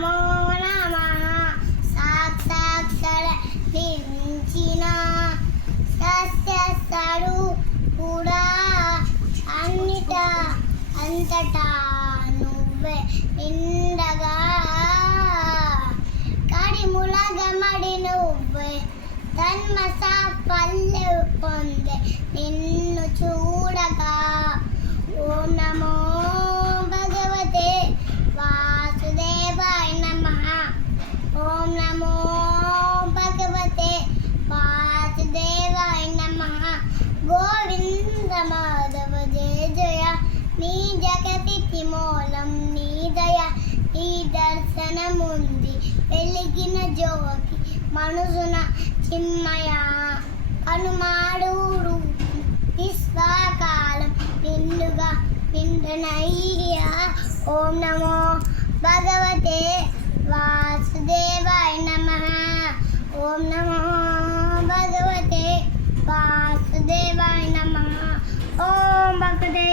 నమో నమః సాక్షాక్షర నించిన సస్యస్తడు కూడా అన్నిట అంతటా నువ్వే నిండగా కడిములగమడి నువ్వే తన్మస పల్లె పొందే నిన్ను చూడగా ఓం నమో భగవతే వాసుదేవాయ నమః ఓం నమో భగవతే వాసుదేవాయ నమః గోవింద మాధవ జయ జయ నీ జగతికి మూలం నీ దయ నీ దర్శనముంది వెలిగిన జ్యోతి మనసున చిన్మయ కనుమాడు విశ్వకాలం నిండుగా నిండనయ్యా ఓం నమో భగవతే వాసుదేవాయ నమః ఓం నమో భగవతే వాసుదేవాయ నమః ఓం భగవతే